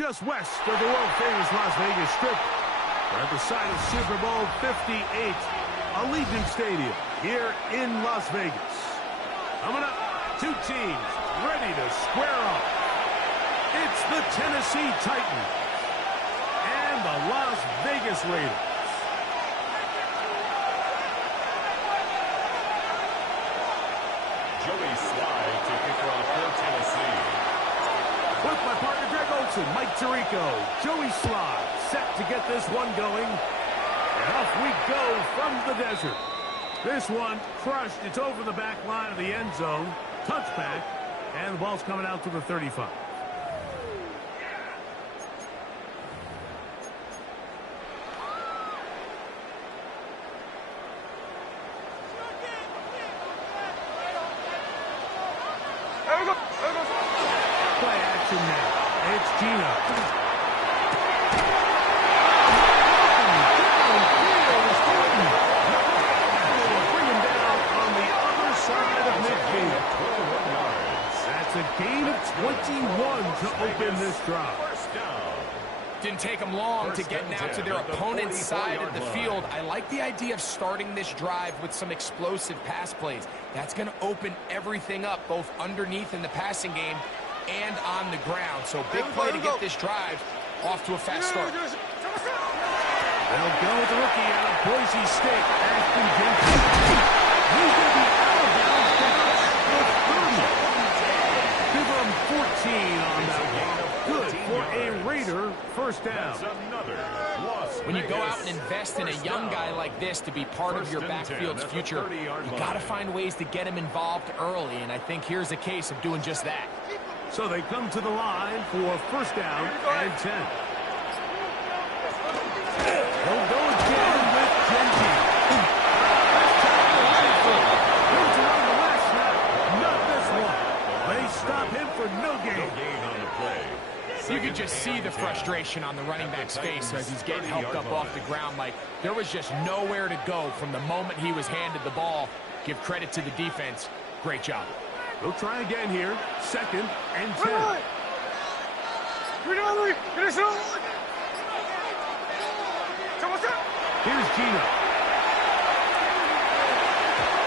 just west of the world-famous Las Vegas Strip. We're at the site of Super Bowl 58, Allegiant Stadium here in Las Vegas. Coming up, two teams ready to square off. It's the Tennessee Titans and the Las Vegas Raiders. Joey Slye to kick off for Tennessee. With my partner Greg Olson, Mike Tirico, Joey Slye set to get this one going. And off we go from the desert. This one crushed. It's over the back line of the end zone. Touchback. And the ball's coming out to the 35. Play action now. It's Gino. Bring him down on the other side of midfield. That's a gain of 21 to open this drive. First down. Didn't take them long to get now to their opponent's side of the field. I like the idea of starting this drive with some explosive pass plays. That's going to open everything up, both underneath in the passing game and on the ground. So big play to get this drive off to a fast start. They'll go with the rookie out of Boise State, Ashton Jenkins. He's going to be out of bounds at the 30. Give him 14 on that one. Good for a Raider first down. When you go out and invest in a young guy like this to be part of your backfield's future, you got to find ways to get him involved early, and I think here's a case of doing just that. So they come to the line for first down and 10. They'll go again with Jenkins. Here's around the last snap. Not this one. They stop him for no gain. You could just see the frustration on the running back's face as he's getting helped up off the ground. Like there was just nowhere to go from the moment he was handed the ball. Give credit to the defense. Great job. They'll try again here. Second and 10. Here's Gino.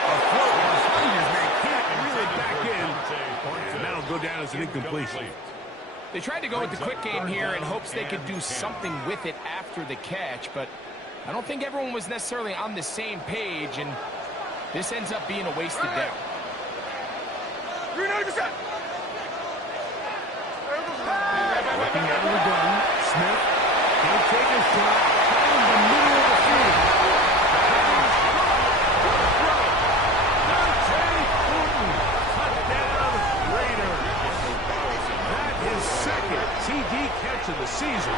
A float behind his man can't reel it back in. And that'll go down as an incompletion. They tried to go with the quick game here in hopes they could do something with it after the catch, but I don't think everyone was necessarily on the same page, and this ends up being a wasted down. Looking out of the gun, Smith can't take a shot in the middle of the field. Touchdown, Raiders. That is second TD catch of the season.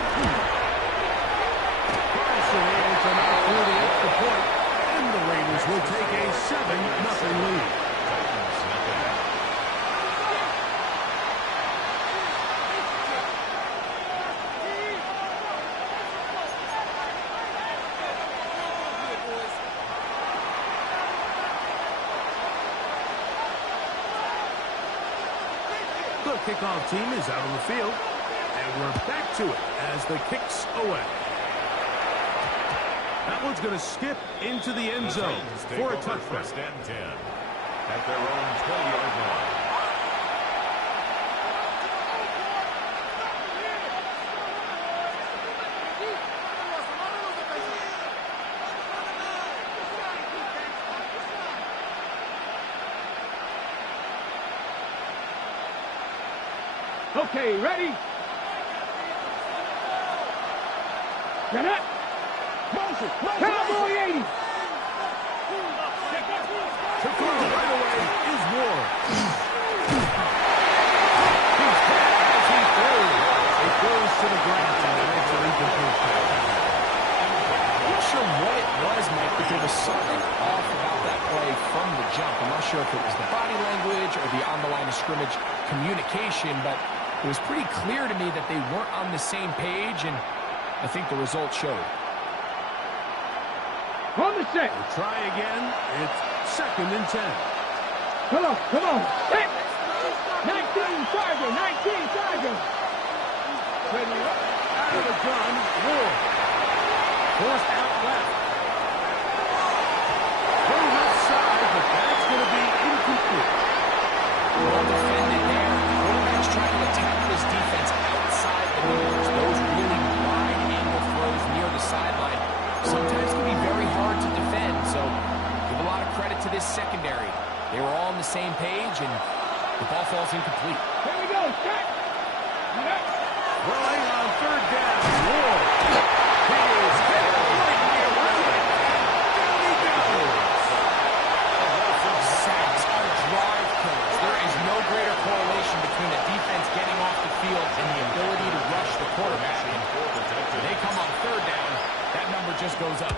Carson able to knock through the extra point, and the Raiders will take a 7-0 lead. The kickoff team is out on the field, and we're back to it as the kick's away. That one's going to skip into the end zone for a touchdown. First and 10 at their own 20-yard line. Okay, ready? Get it? Motion! Cowboy 80! To throw right away is Ward. He's hit as he throws. It goes to the ground and it's an incomplete pass. I'm not sure what it was, Mike, but there was something off about that play from the jump. I'm not sure if it was the body language or the on-the-line of scrimmage communication, but it was pretty clear to me that they weren't on the same page, and I think the result showed. On the set. We'll try again. It's second and 10. Come on. Set. 19 Tiger. Out of the gun, Ward. Forced out left. Go left side, but that's going to be incomplete. Well defended there. Quarterback's trying to attack this defense outside the numbers. Those really wide angle throws near the sideline sometimes can be very hard to defend, so give a lot of credit to this secondary. They were all on the same page, and the ball falls incomplete. Here we go. Set. Throwing on third down. Ward. He is hit right near right. Down he goes. Sacks are drive killers. There is no greater correlation between a defense getting off the field and the ability to rush the quarterback. And when they come on third down, that number just goes up.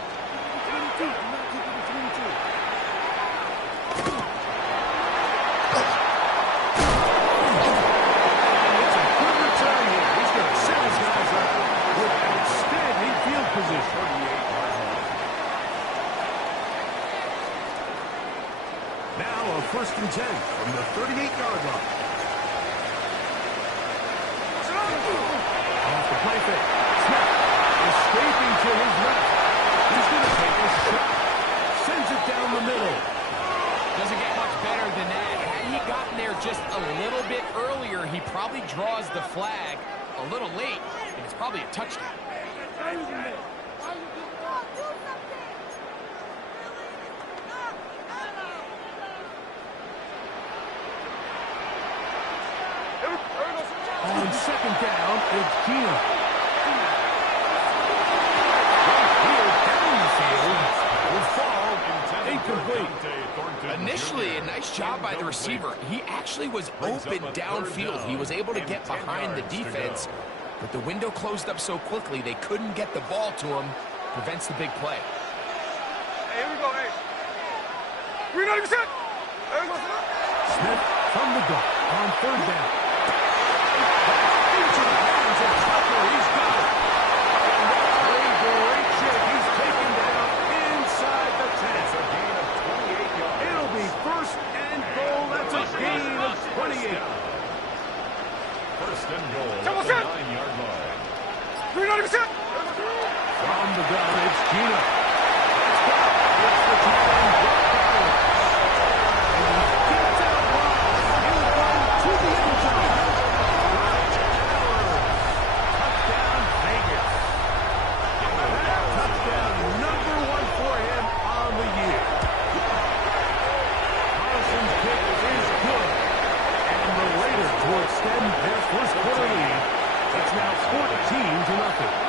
Now a 1st and 10 from the 38-yard line. Off the play fake. Smith escaping to his left. He's going to take a shot. Sends it down the middle. Doesn't get much better than that. Had he gotten there just a little bit earlier, he probably draws the flag a little late, and it's probably a touchdown. On 2nd down, it's Gino. Here down the field will fall incomplete. Initially, a nice job by the receiver. He actually was open downfield. He was able to get behind the defense, but the window closed up so quickly they couldn't get the ball to him. Prevents the big play. Hey, here we go, hey. 390%. Smith from the gun on 3rd down. Into the hands of Tucker. He's got it. And that's in great shape. He's taken down inside the 10. It's a gain of 28 yards. It'll be 1st and goal. That's a gain of 28. 1st and goal at the 9-yard line. 390%. From the gun, it's Gino. It's the tight end, Brock Bowers. And he gets out wide. He'll run to the end zone. Brock Bowers. Touchdown, Vegas. Touchdown number 1 for him on the year. Harrison's kick is good. And the Raiders will extend their 1st quarter lead. It's now 14-0.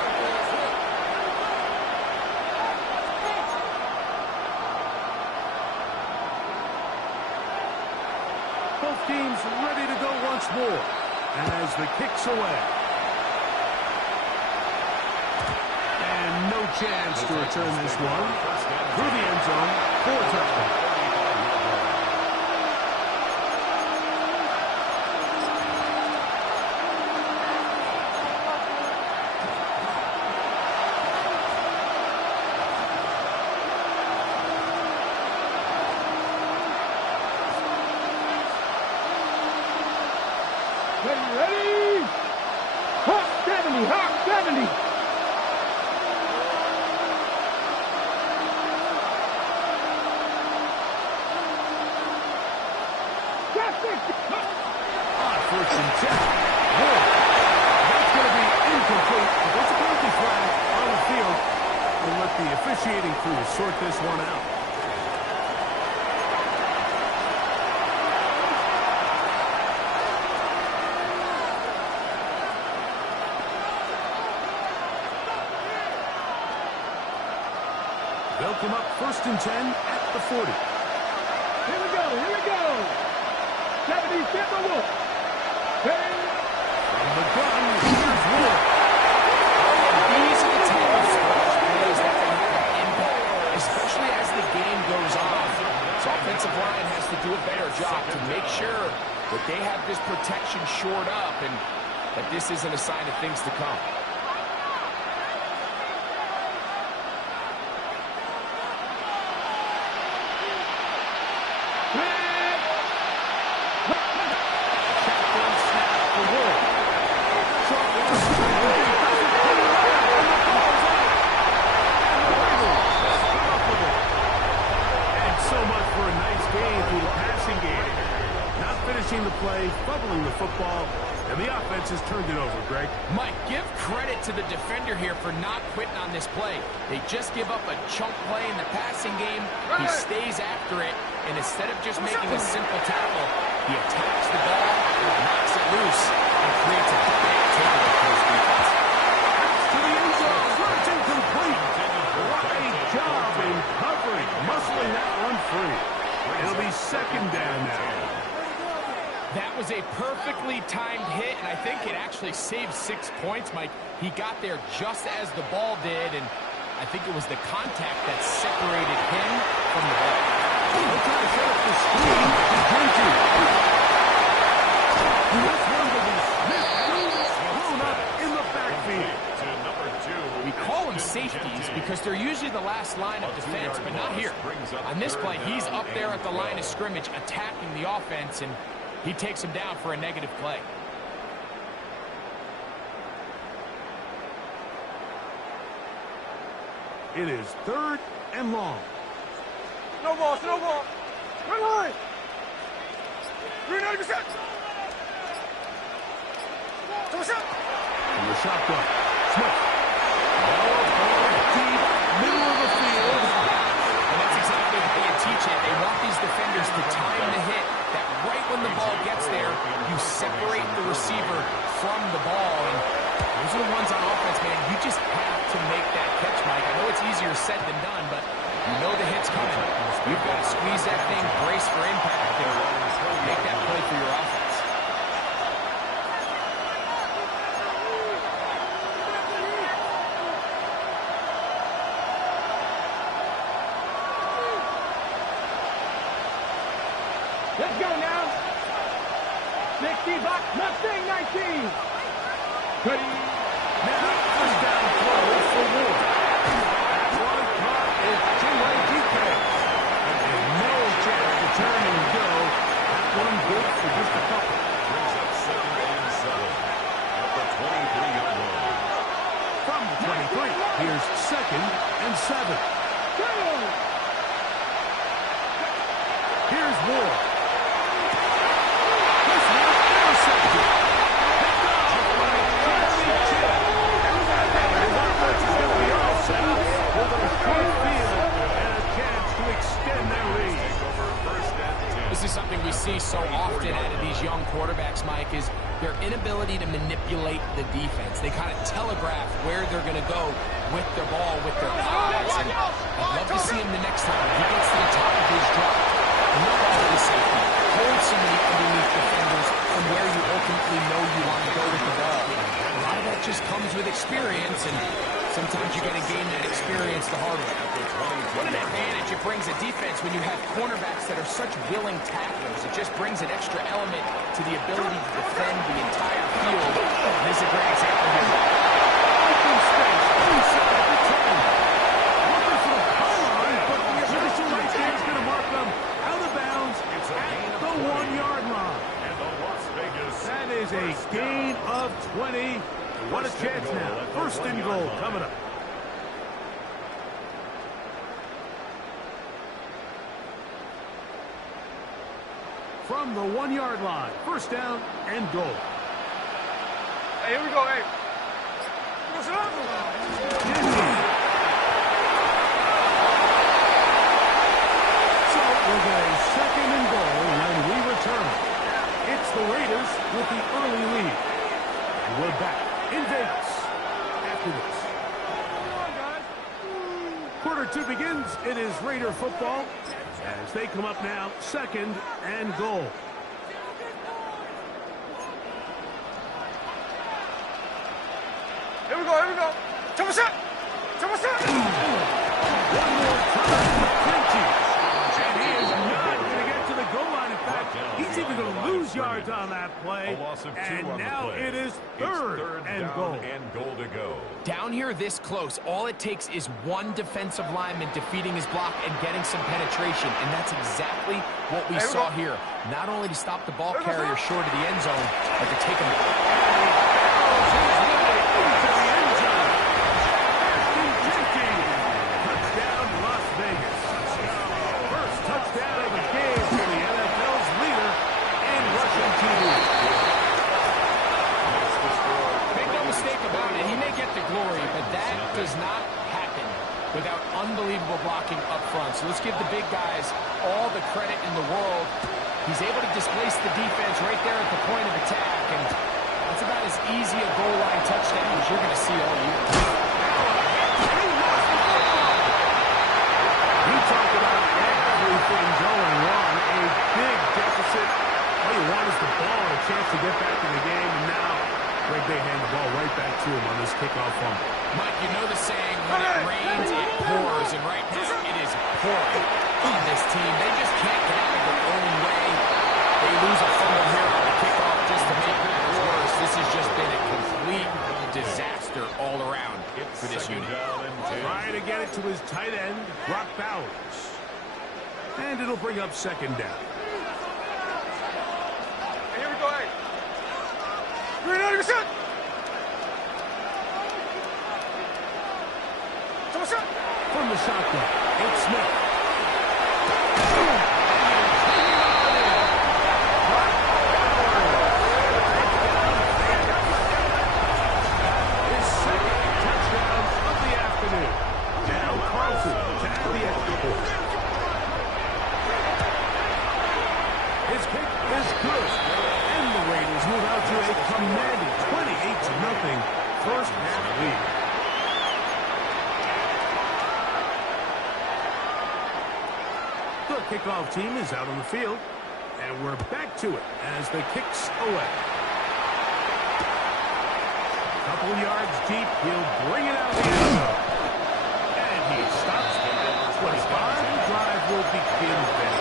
Both teams ready to go once more as the kick's away. And no chance to return this one. Through the end zone for a touchdown. Ready? Hawk 70, Hawk 70. On 1st and 10. Ward. That's going to be incomplete. There's a penalty flag on the field. We'll let the officiating crew sort this one out. They'll come up 1st and 10 at the 40. Here we go, here we go. 70, step the wolf. Hey. From the gun, here's Ward. These are the type of splash plays that can have an impact, especially as the game goes on. So offensive line has to do a better job to make sure that they have this protection shored up and that this isn't a sign of things to come. Shotgun snap for Ward. Short one. finishing the play, fumbling the football, and the offense has turned it over, Greg. Mike, give credit to the defender here for not quitting on this play. They just give up a chunk play in the passing game. He stays after it, and instead of just making a simple tackle, he attacks the ball, knocks it loose, and creates a big takeaway for his defense. To the end zone, it's incomplete. Great job in covering, muscling that one free. It'll be second down now. That was a perfectly timed hit, and I think it actually saved 6 points, Mike. He got there just as the ball did, and I think it was the contact that separated him from the ball. They'll try to set up the screen to Gentry. This one will be Smith, thrown up in the backfield. We call them safeties because they're usually the last line of defense, but not here. On this play, he's up there at the line of scrimmage attacking the offense, and he takes him down for a negative play. It is third and long. No ball, no ball. Run line. 390%. From the shotgun, Smith. Ball deep, middle of the field. And that's exactly what they teach it. They want these defenders to time the hit. That right when the ball gets there, you separate the receiver from the ball. And those are the ones on offense, man. You just have to make that catch, Mike. I know it's easier said than done, but you know the hit's coming. You've got to squeeze that thing, brace for impact, and make that play for your offense. Let's go now. 60 bucks, Mustang 19. Ready? Now, first down throw for Ward. That one caught is Chinwe DK. And no chance to turn and go. That one good for just a couple. Brings up second and 7 at the 23-yard line. From the 23, here's second and 7. Here's Ward. This is something we see so often out of these young quarterbacks, Mike, is their inability to manipulate the defense. They kind of telegraph where they're going to go with their ball, with their eyes. And I'd love to see him the next time. He gets to the top of his drop. Look off the safety. Hold some of the underneath defenders from where you ultimately know you want to go with the ball. A lot of that just comes with experience, and sometimes you got to gain that experience the hard way. What an advantage it brings a defense when you have cornerbacks that are such willing tacklers. It just brings an extra element to the ability to defend the entire field. And this is a great example here. Open space inside the 10. Looking for the pylon, but the official right there is going to mark them out of bounds at the 1-yard line. And the Las Vegas. That is a gain of 20. What a chance now. First and goal coming up. From the 1-yard line, first down and goal. Hey, here we go, hey. What's up? So we'll get a second and goal when we return. It's the Raiders with the early lead. And we're back in Vegas after this. Quarter 2 begins. It is Raider football as they come up now, second and goal. Here we go, here we go. 2%. 2%. One more time, Clinty. And he is not going to get to the goal line. In fact, he's even going to lose yards on that play. A loss of 2 and on the now play. it is It's third and down goal. and goal to go. Down here this close, all it takes is one defensive lineman defeating his block and getting some penetration, and that's exactly what we saw here. Not only to stop the ball carrier short of the end zone, but to take him. Touchdown, Las Vegas. First touchdown of the game for the NFL's leader in rushing So let's give the big guys all the credit in the world. He's able to displace the defense right there at the point of attack, and that's about as easy a goal line touchdown as you're going to see all year. You talk about everything going wrong. A big deficit. All you want is the ball and a chance to get back in the game, and now Greg, they hand the ball right back to him on this kickoff fumble. Mike, you know the saying, when it rains, it pours, and right now it is pouring on this team. They just can't get out of their own way. They lose a fumble here on the kickoff just to make matters worse. This has just been a complete disaster all around for this unit. Trying to get it to his tight end, Brock Bowers. And it'll bring up second down. Hey, here we go, hey. You're 90%. From the shotgun, it's Smith. His second touchdown of the afternoon. Now Carlson to add the extra point. His kick is good. And the Raiders move out to a commanding 28-0 first half lead. The kickoff team is out on the field, and we're back to it as the kick's away. Couple yards deep, he'll bring it out the end zone. And he stops there. 25. The drive will begin then.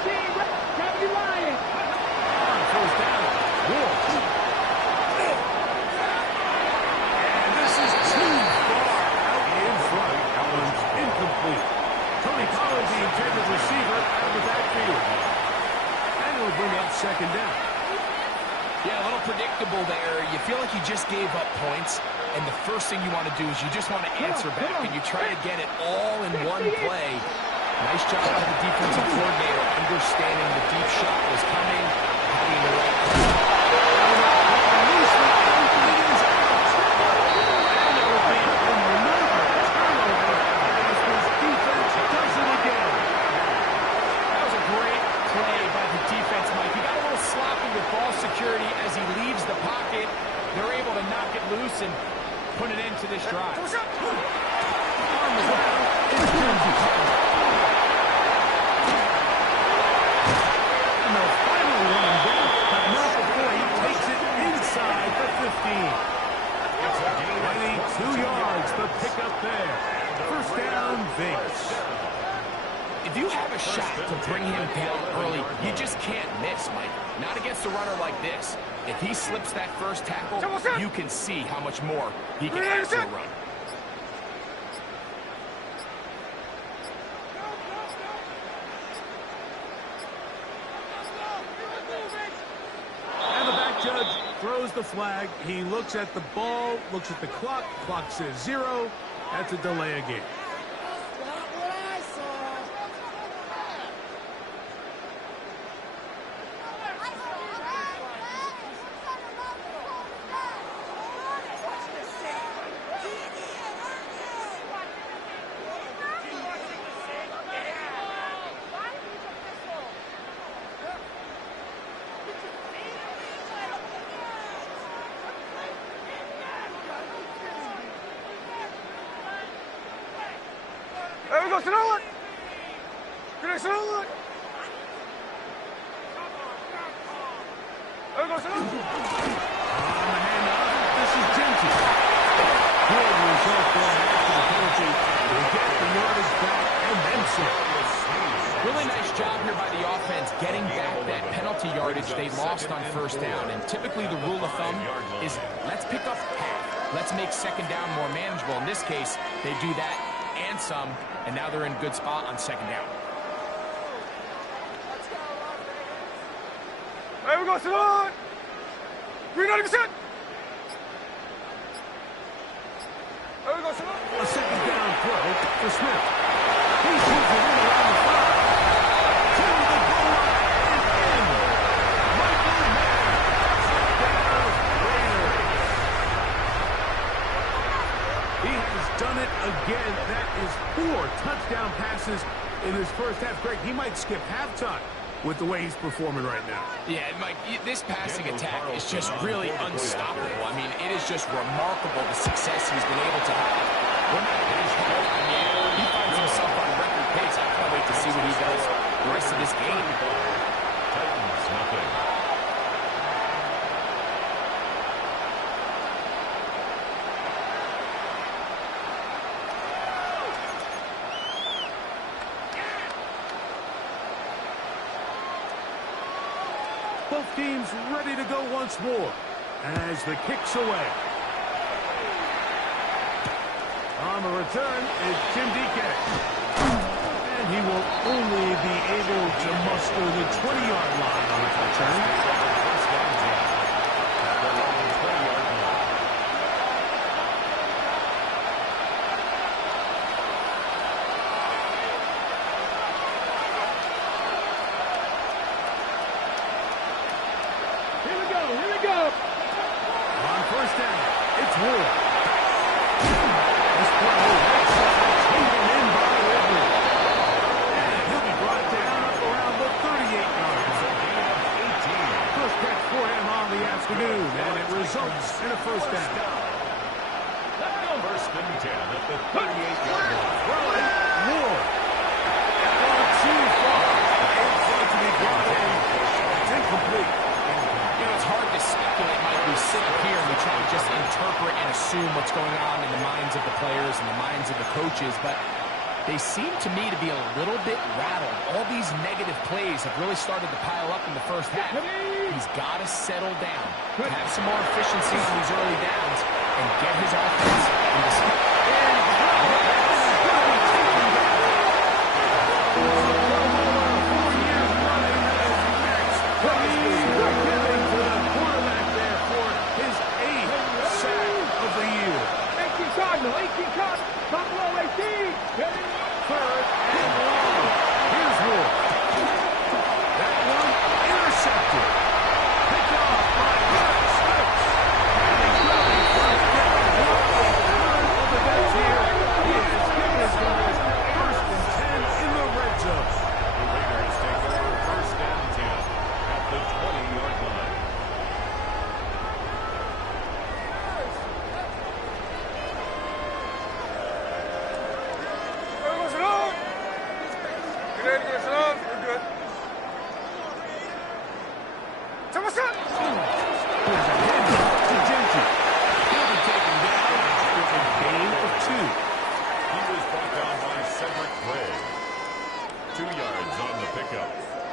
Cavity Lions. First down. Wolves. And this is too far out in front. That one's incomplete. Tony Pollard, the intended receiver, out of the backfield. And it'll bring up second down. Yeah, a little predictable there. You feel like you just gave up points, and the first thing you want to do is you just want to answer back, and you try to get it all in one play. Nice job by the defensive coordinator understanding the deep shot was coming, having the right call. And it will be another turnover as this defense does it again. That was a great play by the defense, Mike. He got a little sloppy with ball security as he leaves the pocket. They're able to knock it loose and put it into this drive. On the ground is Jonesy. And they'll finally run him down, but not before he takes it inside the 15. 22 yards, the pickup there. First down, Vegas. If you have a shot to bring him down early, you just can't miss, Mike. Not against a runner like this. If he slips that first tackle, you can see how much more he can add to a run. And the back judge throws the flag. He looks at the ball, looks at the clock. Clock says 0. That's a delay of game. There we go, Sonoma. Good, Sonoma. There we go, Sonoma. On the handoff, this is Genty. Good result there after the penalty. They get the yardage back and then some. Really nice job here by the offense getting back that penalty yardage they lost on first down. And typically the rule of thumb is let's pick up half. Let's make second down more manageable. In this case, they do that and some, and now they're in a good spot on second down. There we go, Sonoma. 390%. There we go, Sonoma. A second down throw for Smith. He's moving in around the 5. Again, that is 4 touchdown passes in his first half. Greg, he might skip halftime with the way he's performing right now. Yeah, Mike, this passing attack is just really unstoppable. I mean, it is just remarkable the success he's been able to have. We're not finished half. I mean, he finds himself on record pace. I can't wait to see what he does the rest of this game. Titans, nothing. Both teams ready to go once more as the kick's away. On the return is Tim DK. And he will only be able to muster the 20-yard line on his return. And it results in a first down. First and 10 at the 38-yard line. Throwing Ward. Too far. It's going to be brought in. It's incomplete. You know, it's hard to speculate, Mike. We sit up here and we try to just interpret and assume what's going on in the minds of the players and the minds of the coaches, but they seem to me to be a little bit rattled. All these negative plays have really started to pile up in the first half. He's got to settle down, have some more efficiency on these early downs, and get his offense into some... Third and long. Here's Ward. That one intercepted. Picked off by Garrett Stokes. And he's running first down. Of the bench here. He has given his guys first and 10 in the red zone. The Raiders take over first and 10 at the 20-yard line.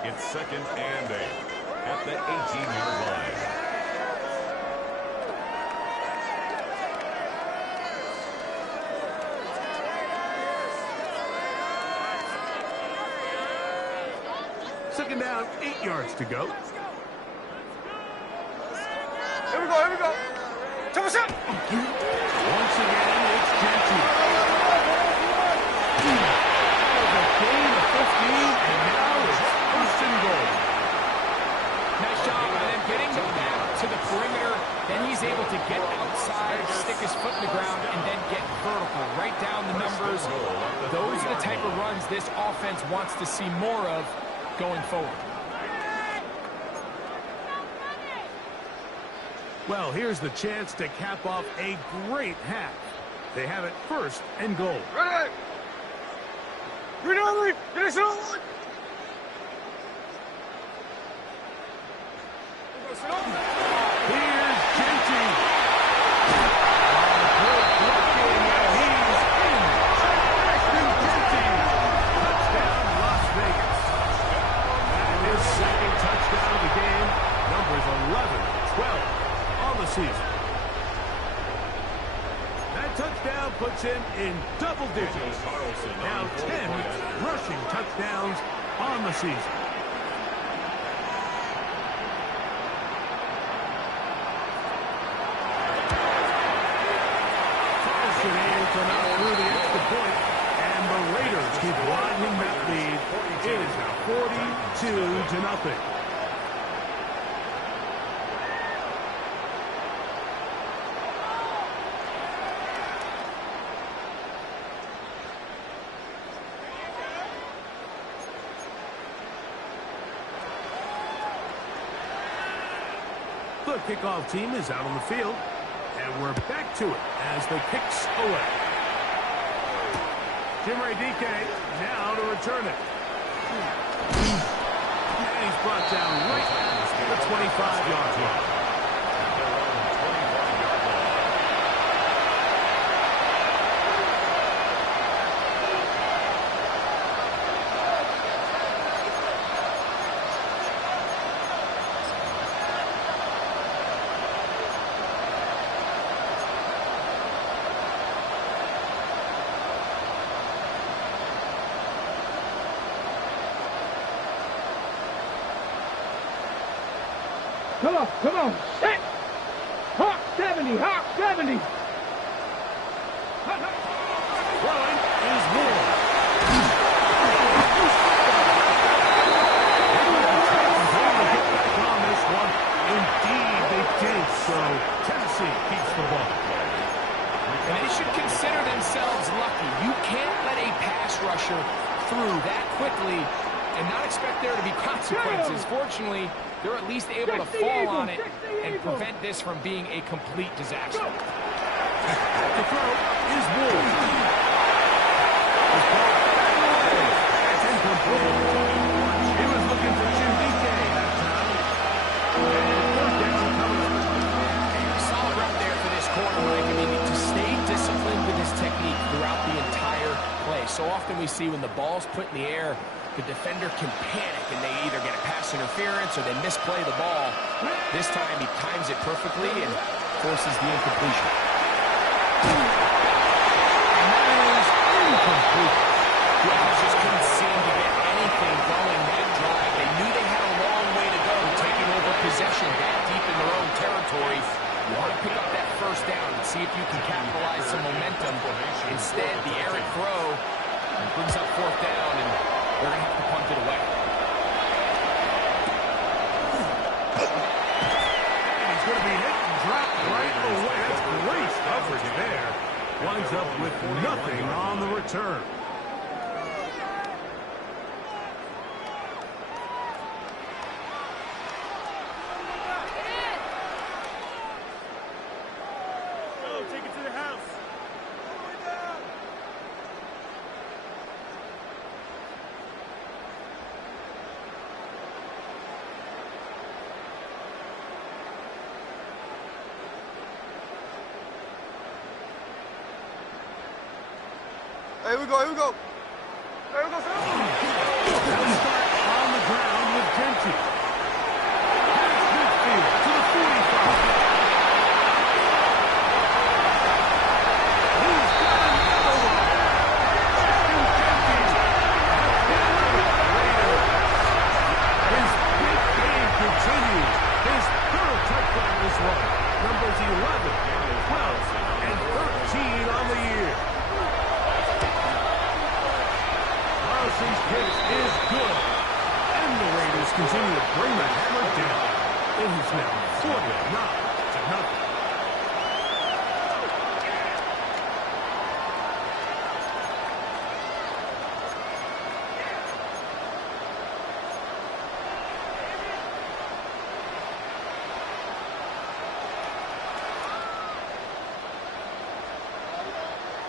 It's second and 8 at the 18-yard line. Second down, 8 yards to go. Here we go, here we go. Thomas up. Once again, it's Gentry. A gain of 15, and now it's first and goal. Nice job of them getting the back to the perimeter. Then he's able to get outside, stick his foot in the ground, and then get vertical. Right down the numbers. Those are the type of runs this offense wants to see more of going forward. Well, here's the chance to cap off a great half. They have it first and goal. Ready! Ready! Get us on! Here's Gentry. Good blocking, and he's in. Ashton Gentry. Touchdown, Las Vegas. And his second touchdown of the game. Numbers 11, 12 on the season. That touchdown puts him in double digits. Now 10 rushing touchdowns on the season. From out through the extra point, and the Raiders keep widening that lead. It is now 42-0. The kickoff team is out on the field. And we're back to it as the kicks away. Chimere Dike now to return it. And he's brought down right at the 25-yard line. Come on, set! Hawk 70, Hawk 70! Throwing is Ward. On this one, indeed they did. So Tennessee keeps the ball. And they should consider themselves lucky. You can't let a pass rusher through that quickly and not expect there to be consequences. Fortunately, they're at least able to fall on it and prevent this from being a complete disaster. The throw is Ward. That's incomplete. He was looking for Chimere that time. And fourth down coming up. Solid route there for this corner, Mike. I mean, to stay disciplined with his technique throughout the entire play. So often we see when the ball's put in the air, the defender can panic and they either get a pass interference or they misplay the ball. This time he times it perfectly and forces the incompletion. And that is incomplete. The offense just couldn't seem to get anything going that drive. They knew they had a long way to go, taking over possession that deep in their own territory. You want to pick up that first down and see if you can capitalize some momentum. Instead, the errant throw brings up fourth down and they're going to have to punt it away. And he's going to be hit and dropped right away. That's great coverage there. Winds up with nothing on the return. Take it to the house. Here we go, here we go. Here we go, sir. They'll start on the ground with Genty. Pass midfield to the 45. He's got another one. Justin Genty. His big game continues. His third touchdown this one. Numbers 11, 12, and 13 on the year. Carson's pitch is good. And the Raiders continue to bring the hammer down. It is now 49-0.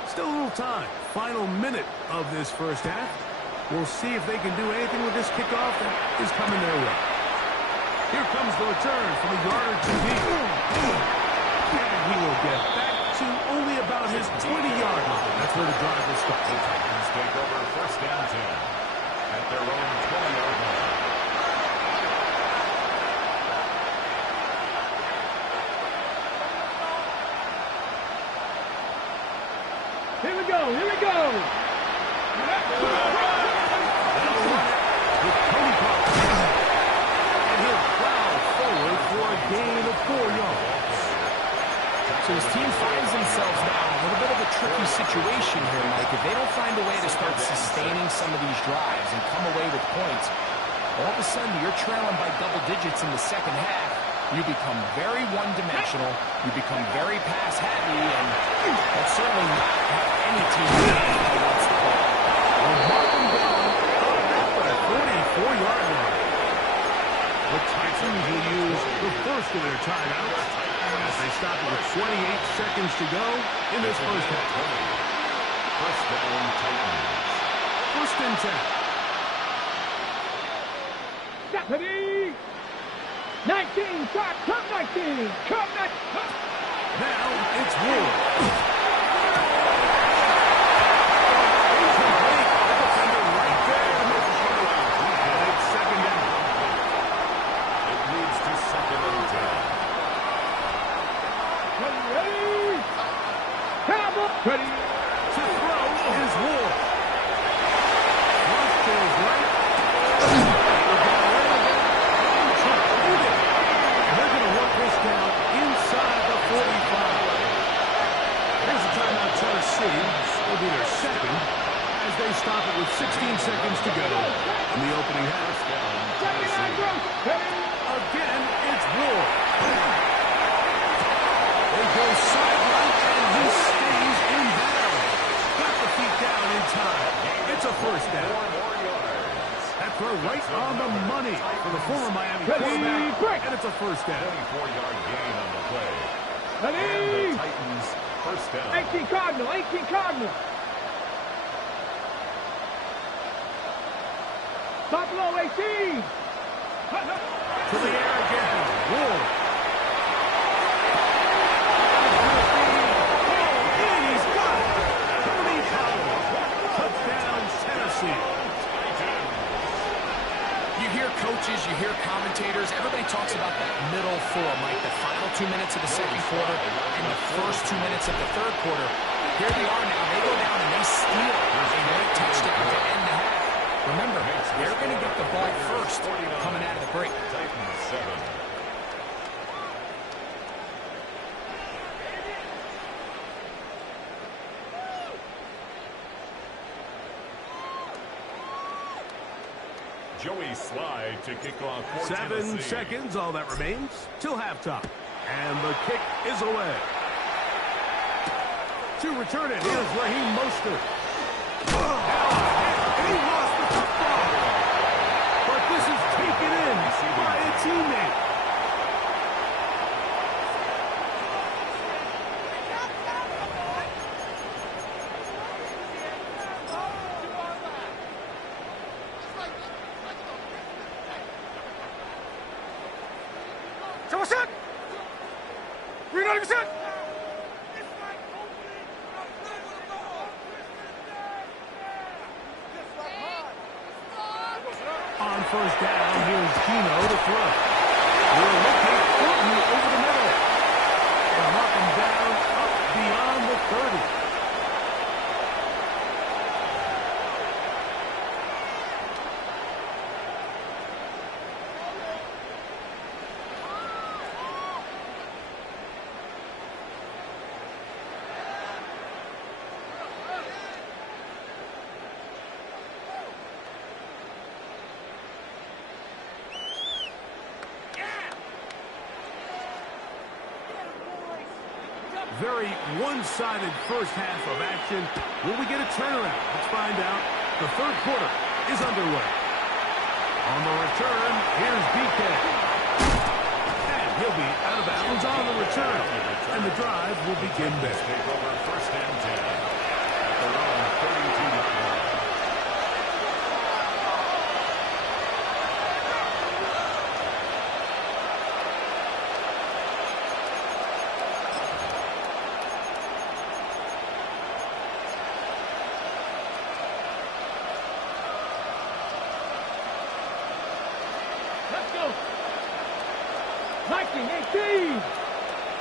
Still a little time. Final minute of this first half. We'll see if they can do anything with this kickoff that is coming their way. Here comes the return from the yard or two deep. And he will get back to only about his 20-yard line. That's where the drive will start. The Titans take over first down 10 at their own 20-yard line. Here we go, here we go! With Tony Pollard. And he'll plow forward for a gain of 4 yards. So his team finds themselves now in a little bit of a tricky situation here, Mike. If they don't find a way to start sustaining some of these drives and come away with points, all of a sudden you're trailing by double digits in the second half. You become very one-dimensional. You become very pass-heavy, and that's certainly not how any team wants to play. Well, mark him down at the 44-yard line. The Titans will use the first of their timeouts as they stop it with 28 seconds to go in this first half. First down, Titans. First and 10. Deputy! 19, start, come 19, come 19. Now it's Ward. Ready. To throw is Ward. Rush to his right. And they're going to work this down inside the 45. Here's a timeout, Tennessee. Will be their second as they stop it with 16 seconds to go in the opening half. Again, it's Ward. They go sideline, and he stays in bounds. Got the feet down in time. It's a first down. That throw right on the money for the former Miami quarterback, and it's a first down. 24-yard gain on the play. Ready. And the Titans first down. 18 Cardinal, 18 Cardinal. Buffalo 18. To the air again. Ward. He's got it. Tony Powell. Touchdown, Tennessee. You hear coaches, you hear commentators, everybody talks about that middle four, Mike, the final 2 minutes of the second quarter and the first 2 minutes of the third quarter. Here they are now. They go down and they steal a late touchdown to end the half. Remember, they're going to get the ball first coming out of the break. Titans 7. Joey Slide to kick off for 7 Tennessee. seconds, all that remains, till halftime. And the kick is away. To return it, here's Raheem Mostert. And he lost the football. But this is taken in by a teammate. 잡았어! 위너리 미션! On first down, here's Gino to throw. We'll locate Fulton over the middle. And mark him down up beyond the 30. Very one-sided first half of action. Will we get a turnaround? Let's find out. The third quarter is underway. On the return, here's BK. And he'll be out of bounds on the return. And the drive will begin there. Take over first and 10 at their own 32-yard line. Let's go. 19, 18.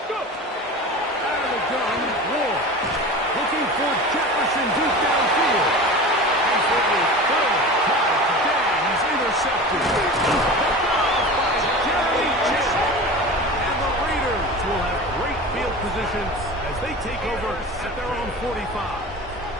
Go. Out of the gun, Ward. Looking for Jefferson deep downfield. And for a third touchdown, he's intercepted. Picked off by Jeremy Chinn. And the Raiders will have great field position as they take over at their own 45.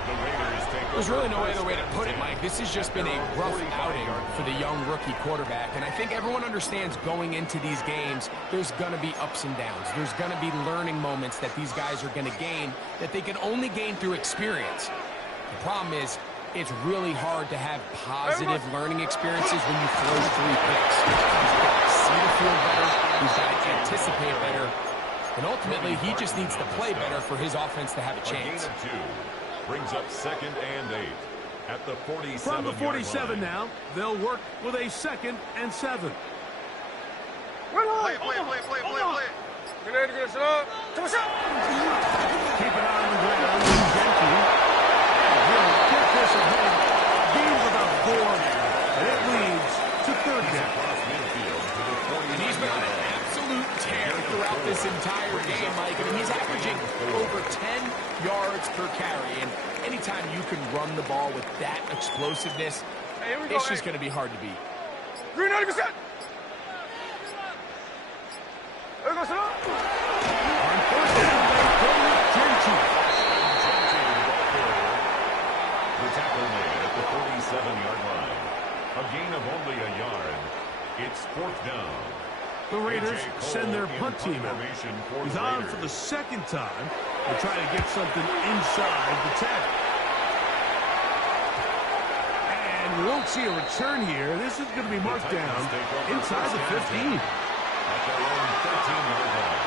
The Raiders take There's really no other way to put it, Mike. This has just been a rough outing for the young rookie quarterback. And I think everyone understands going into these games, there's going to be ups and downs. There's going to be learning moments that these guys are going to gain that they can only gain through experience. The problem is, it's really hard to have positive learning experiences when you throw 3 picks. see the field better. He's got to anticipate better. And ultimately, he just needs to play better for his offense to have a chance. A gain of 2 brings up 2nd and 8 at the 47. From the 47 now, they'll work with a 2nd and 7. Play. Keep an eye on the ground. Genty. He'll get this ahead. Gain of about 4 now. And it leads to 3rd down. And he's been on an absolute tear throughout this entire game, Mike. I mean, he's averaging over 10 yards per carry. And anytime you can run the ball with that explosiveness, it's just going to be hard to beat. Green 90%. On 1st down, they go with Genty. The tackle made at the 47-yard line. A gain of only a yard. It's 4th down. The Raiders send their punt team out. He's on for the 2nd time. They're trying to get something inside the 10. And we won't see a return here. This is going to be marked down inside the 15. At their own 13-yard line.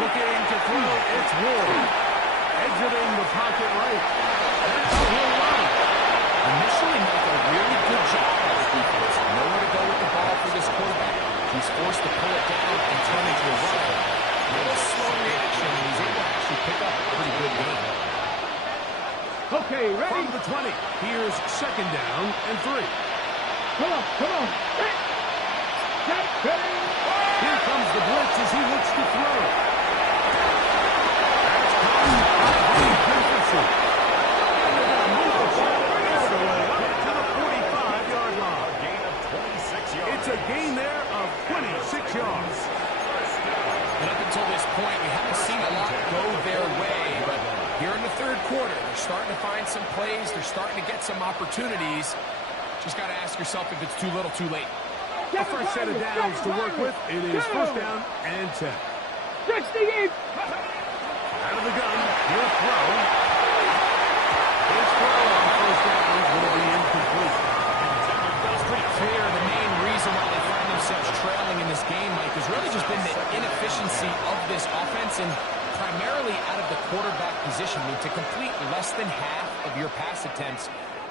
Looking to throw, it's Ward. Exiting the pocket right. That's how he'll run. Initially make a really good job by the defense. Nowhere to go with the ball for this quarterback. He's forced to pull it down and turn into a run. A little slow reaction, and he's able to actually pick up a pretty good game. Okay, ready? From the 20, here's 2nd down and 3. Come on. Set, ready? Here comes the blitz as he looks to throw. That's caught by Buddy Jefferson. And they're going to move the ball all the way up to the 45-yard line. A gain of 26 yards. It's a gain there of 26 yards. And up until this point, we haven't seen a lot go their way, but here in the 3rd quarter, they're starting to find some plays. They're starting to get some opportunities. Just got to ask yourself if it's too little, too late. The first set of downs to work with. It is 1st down and 10. 68. Out of the gun, he'll throw. His throw on 1st down is going to be incomplete. That was pretty clear. The main reason why they find themselves trailing in this game, Mike, has really just been the inefficiency of this offense and primarily out of the quarterback position. I mean, to complete less than half of your pass attempts,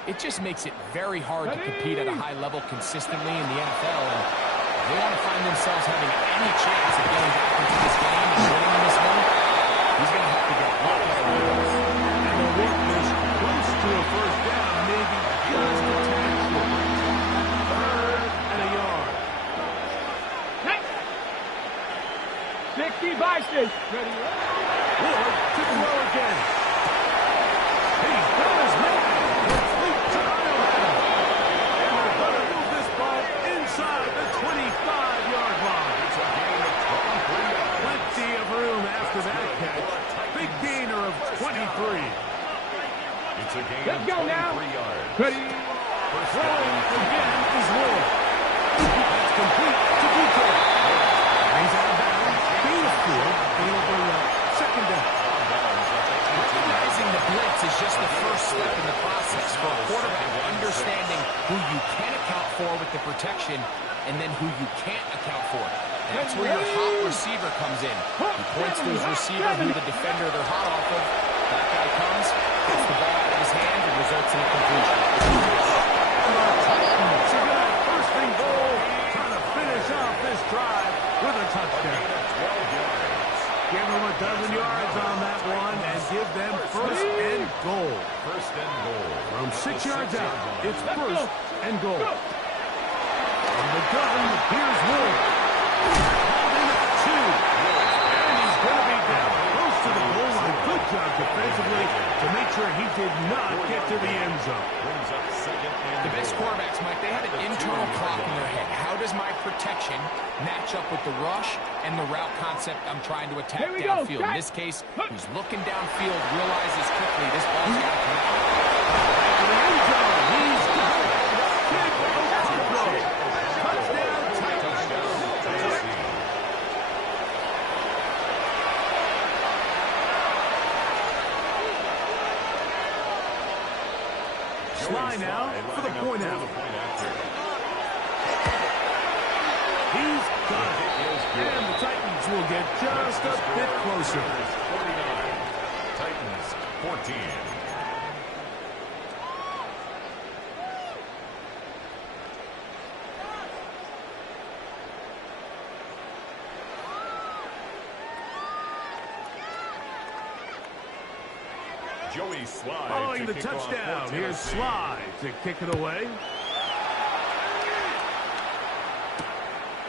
it just makes it very hard to compete at a high level consistently in the NFL. And if they want to find themselves having any chance of getting back into this game and winning this one, he's going to have to get a lot better than this. And they'll work this close to a 1st down, maybe just a tad short. 3rd and a yard. 60 Vikings. Ready? Ward to throw again. He's got his man. Complete to Iowa. And they're going to move this ball inside the 25-yard line. It's a gain of 23 yards. Plenty of room after that catch. Big gainer of 23. It's a gain Let's of go 23 now. yards. Ready? Throwing again is Ward. That's complete to Duque. He's out of bounds. Gain of 4. They'll bring up 2nd down. Recognizing the blitz is just the first step in the process for a quarterback understanding who you can account for with the protection and then who you can't account for. That's where your hot receiver comes in. He points to his receiver who the defender they're hot off of. That guy comes, gets the ball out of his hand, and results in a completion. So that 1st and goal, trying to finish off this drive with a touchdown. 12 yards. Give them a dozen yards on that one and give them 1st and goal. 1st and goal. From 6 yards out, line. it's 1st and goal. From the gun, here's Wood. Holding at 2. And he's going to be down close to the goal line. Good job defensively to make sure he did not get to the end zone. Brings up 2nd and The best quarterbacks, Mike, they have an internal clock in their head. How does my protection match up with the rush and the route concept I'm trying to attack downfield? In this case, he's looking downfield, realizes quickly this ball's got to come out. the end zone. He's got it. Big Ocampo. Touchdown, Titans. Sly now for the point out. He's got it. And the Titans will get just a bit closer. 49. Titans 14. Joey Sly. Following the touchdown, here's Sly to kick it away.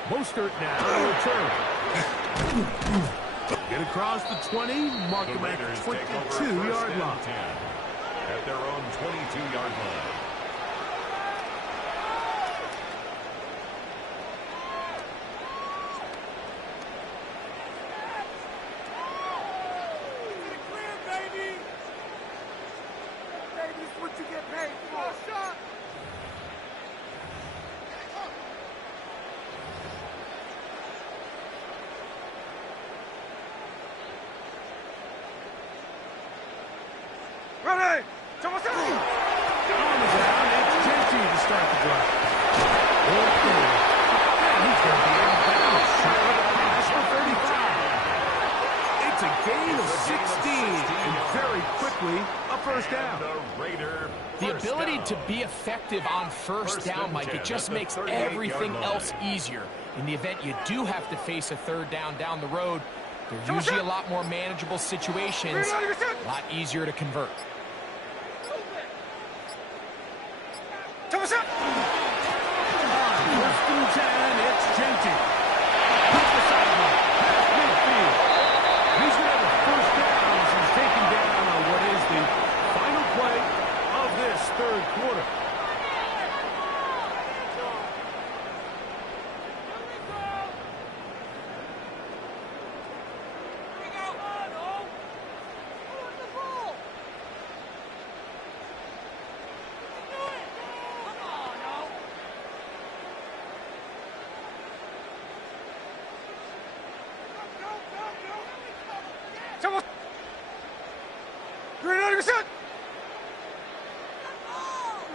Mostert now to return. Get across the 20, mark him at the 22-yard line. At their own 22-yard line. Ready! Come on, On the ground, it's Genty to start the drive. And he's going to be out of bounds. Pass for 35. It's a gain of 16. And very quickly, a first down. The ability to be effective on first down, Mike, it just makes everything else easier. In the event you do have to face a third down the road, they're usually a lot more manageable situations, a lot easier to convert. First and 10, it's Genty. Up the sideline, past midfield. He's going to have a first down as he's taken down on what is the final play of this third quarter.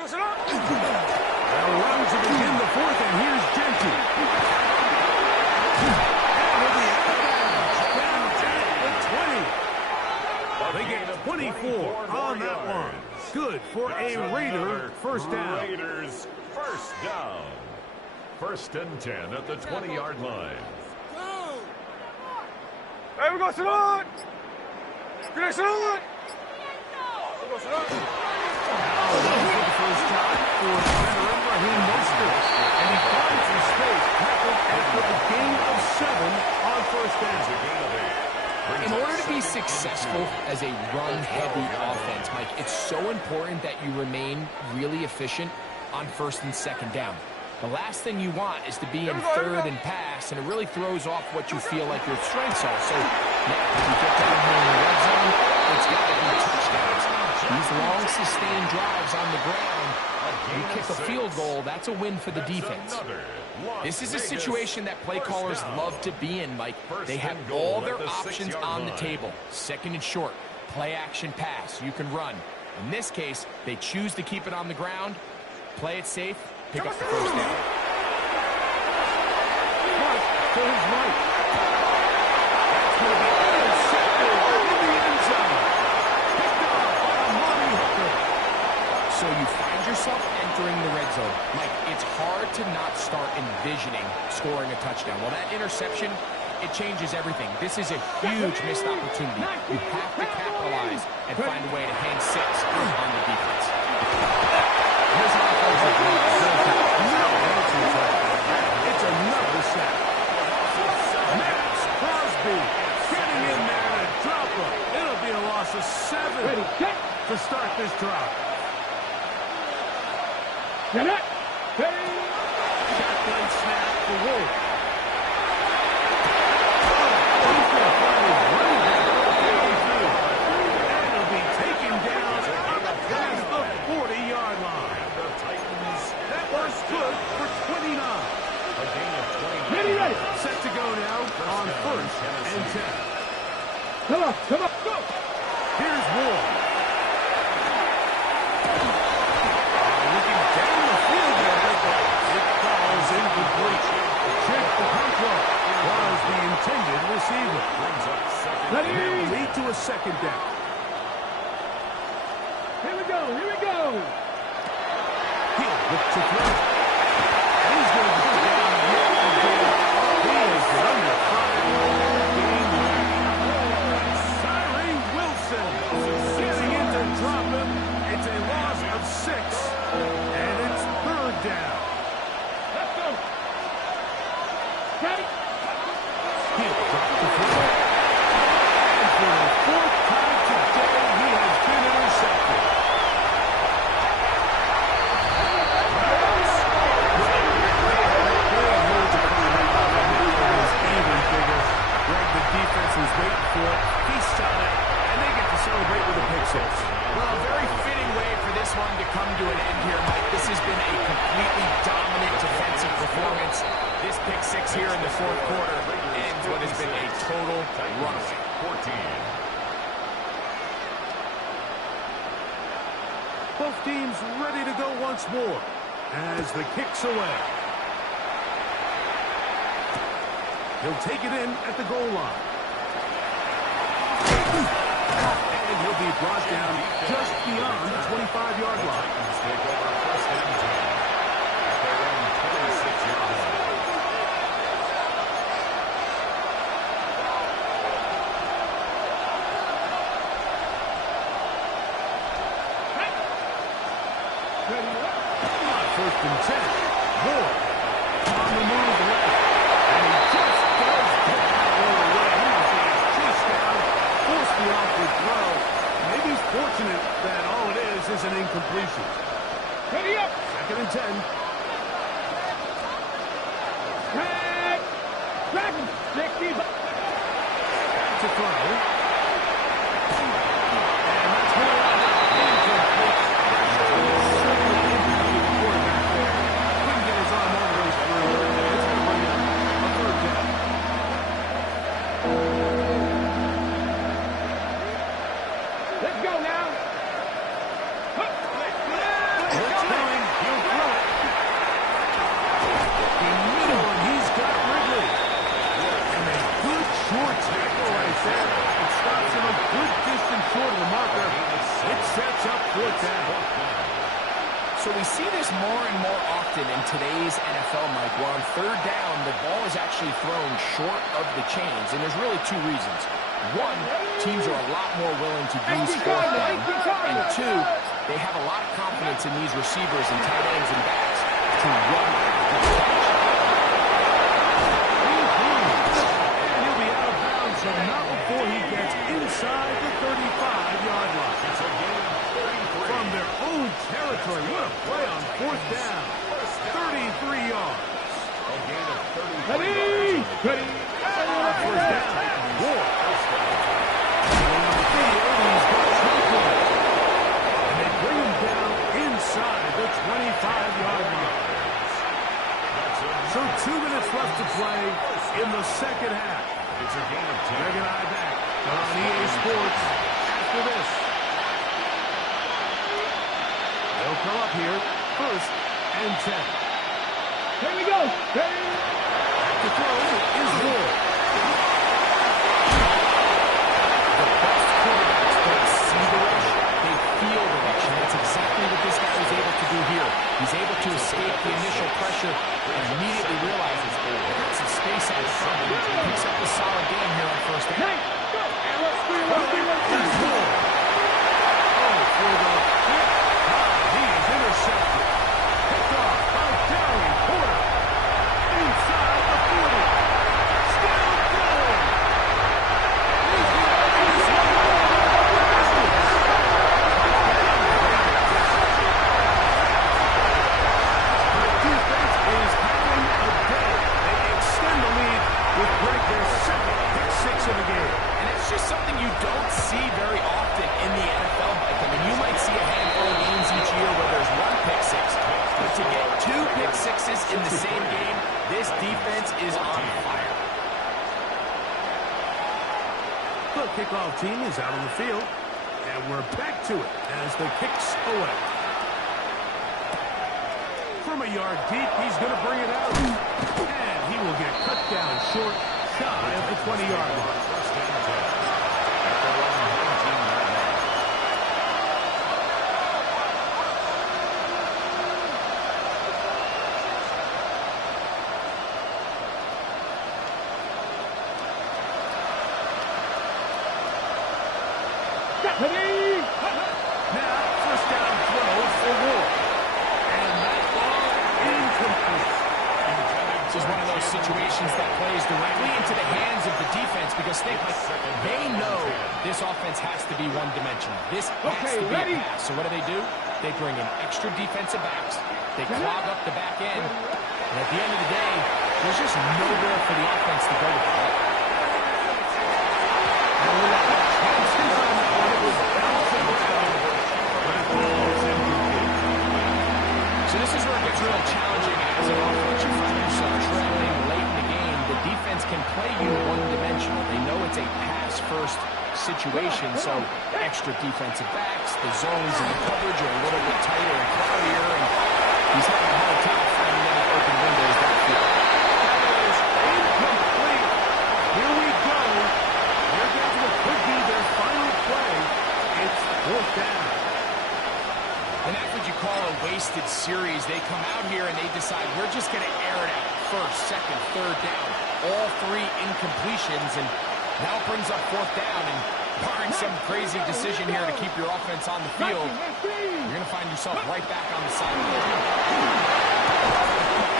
They'll run to begin the fourth, and here's Genty. And he'll be out of bounds, down at the 20. They get 24 on that one. Good for a Raider first down. Raiders first down. First and 10 at the 20-yard line. Hey, we go, Salon! Good, Salon! We go, Salon! Now, for the first time for the veteran Raheem Mostert. And he finds his space, tackled after a gain of 7 on first down. In order to be successful as a run-heavy offense, Mike, it's so important that you remain really efficient on first and second down. The last thing you want is to be in third and pass, and it really throws off what you feel like your strengths are. So now, if you get down here in the red zone, it's got to be touchdowns. These long, sustained drives on the ground, you kick a field goal, that's a win for the defense. This is a situation that play callers love to be in, Mike. They have all their options on the table. Second and short, play action pass, you can run. In this case, they choose to keep it on the ground, play it safe, pick up the first down. Mark to his right. That's going to be intercepted in the end zone. Picked off by Amani Hooker. So you find yourself entering the red zone. Mike, it's hard to not start envisioning scoring a touchdown. Well, that interception, it changes everything. This is a huge missed opportunity. You have to capitalize and find a way to hang 6 on the defense. Here's an offensive line. It's another sack. Max Crosby getting in there to drop him. It'll be a loss of 7 to start this drive. Get it. Shotgun snap for Wolf. And he'll be taken down at the 40-yard ready. Set to go now on first and 10. Come on, come on, go. Here's Ward. Looking down the field there, but it falls incomplete. Jake Okonkwo was the intended receiver. Brings up second. Ready. They'll lead to a second down. Here we go, here we go. He'll look to throw. And he's going to go down yet again. He has been under fire all game long. Tyree Wilson getting in to drop him. It's a loss of 6, and it's third down. Let's go. Ready. He'll drop the throw. And for the fourth time today, he has been intercepted. The defense was waiting for it, feasts on it, and they get to celebrate with a pick six. Well, a very fitting way for this one to come to an end here, Mike. This has been a completely dominant defensive performance. This pick six here in the fourth quarter ends what has been a total runaway. 14. Both teams ready to go once more as the kick's away. He'll take it in at the goal line. And he'll be brought down just beyond the 25-yard line. Take over first and 10. At their own 26-yard line. On first and 10. Ward on the move left. And he just does get that ball away. He was being chased down, forced the awkward throw. Maybe he's fortunate that all it is an incompletion. Ready up. Second and 10. Tag. Track him. 60. Back to throw. And that's going to end up incomplete. Certainly impacted the quarterback there. Couldn't get his arm all the way through. It's going to bring up a third down. Let's go now. It's coming. He'll throw it. The middle, and he's got Ridley. And a good short tackle right there. It stops him a good distance short of the marker. It sets up fourth down. So we see this more and more often in today's NFL, Mike, where on third down, the ball is actually thrown short of the chains, and there's really two reasons. One, teams are a lot more willing to use fourth down, and two, they have a lot of confidence in these receivers and tight ends and backs to run the catch. And he'll be out of bounds, so not before he gets inside the 35-yard line. It's a gain of 33. From their own territory, what a play on fourth down. 33 yards. A gain of 33 Ready. yards. Ready. First down. Ward. On the field, he's got Chunkle. And they bring him down inside the 25-yard line. So 2 minutes left to play in the second half. It's a gain of 10. Greg and I back on EA Sports after this. They'll come up here, first and 10. Here we go. Ready. The throw is Ward. The best quarterbacks don't see the rush, they feel the rush, and that's exactly what this guy was able to do here. He's able to escape the initial pressure and immediately realizes there's some space out front. He picks up a solid game here on first down. Nice. Go. And let's do it. Is Ward. Oh, for the fifth time, he is intercepted. Picked off by Darren Porter. Inside the 40. Still going. He's going to end this one. The defense is having a day. They extend the lead with Greg their second pick six of the game. And it's just something you don't This defense is on fire. The kickoff team is out on the field. And we're back to it as the kick's away. From a yard deep, he's going to bring it out. And he will get cut down short, shy of the 20-yard line. Now, first down throw for Ward. And that ball incomplete. This is one of those situations that plays directly into the hands of the defense because they know this offense has to be one-dimensional. This has to be a pass. So what do? They bring in extra defensive backs. They clog up the back end. And at the end of the day, there's just nowhere for the offense to go with the ball. So this is where it gets really challenging as an offense. You find yourself trailing late in the game. The defense can play you one-dimensional. They know it's a pass-first situation, so extra defensive backs, the zones and the coverage are a little bit tighter and cloudier, and he's having a hard time finding any open windows downfield. That is incomplete. Here we go. They're down to what could be their final play. It's fourth down. And that's what you call a wasted series. They come out here and they decide we're just going to air it out. First, second, third down. All three incompletions, and now it brings up fourth down. And barring some crazy decision here to keep your offense on the field, you're going to find yourself right back on the sideline.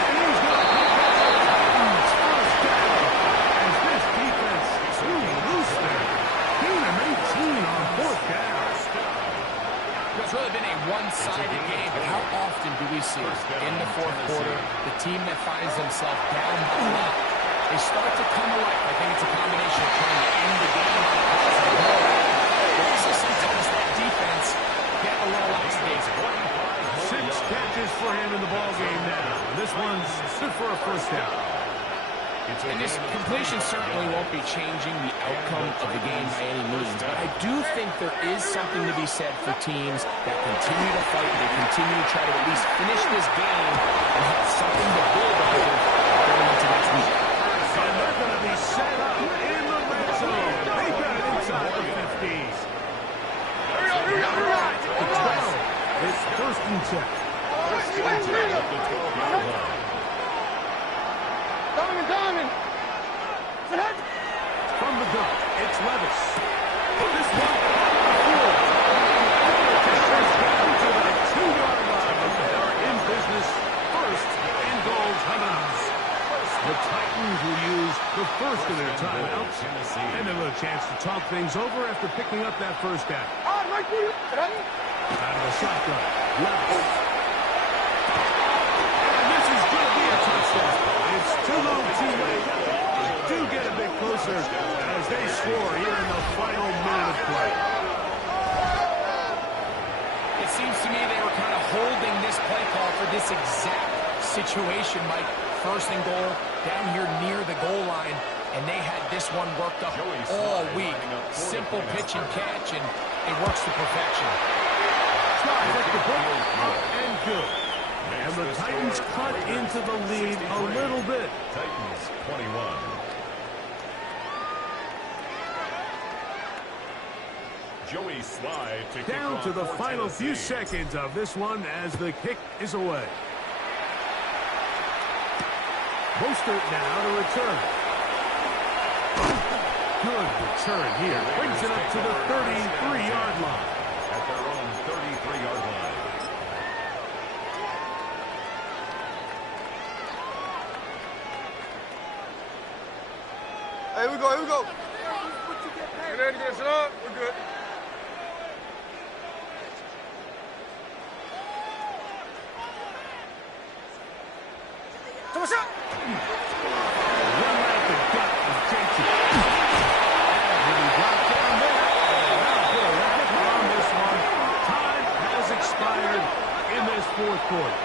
And he's going to pick up the Titans first down as this defense is too loose there. Gain of 18 on fourth down. It's really been a one-sided game, but how often do we see in the fourth quarter the team that finds themselves down by a lot, they start to come alive. I think it's a combination of trying to end the game on a positive note, but also sometimes that defense get a little lackadaisical. 6 catches for him in the ballgame now. This one's good for a first down. And this completion certainly won't be changing the outcome of the game by any means, but I do think there is something to be said for teams that continue to fight, they continue to try to at least finish this game and have something to build on going into next week. And they're going to be set up in the red zone. They got it inside the 50. Hurry up. The 12. It's first and 10. Diamond. From the gun, it's Levis. This one first down to the 2-yard line. They are in business. First and goal, Titans. The Titans will use the first of their timeouts. And they'll have a chance to talk things over after picking up that first down. Out of the shotgun, Levis. And this is going to be a touchdown. It's too low, too late. They do get a bit closer as they score here in the final minute of play. It seems to me they were kind of holding this play call for this exact situation, Mike. First and goal, down here near the goal line, and they had this one worked up all week. Simple pitch and catch, and it works to perfection. Slides at the book, up and good. And the Titans cut into the lead a little bit. Titans 21. Joey Slye to kick Down to the off for final few Tennessee. seconds of this one as the kick is away. Mostert now to return. Good return here. Brings it up to the 33-yard line. At their own 33-yard line. Here we go. Get ready to get set up. We're good. Come on, Run right at the gut of JT. And he dropped down there. Well, put a record on this one. Time has expired in this fourth quarter.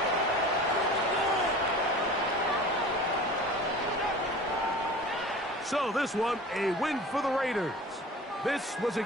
So this one, a win for the Raiders. This was a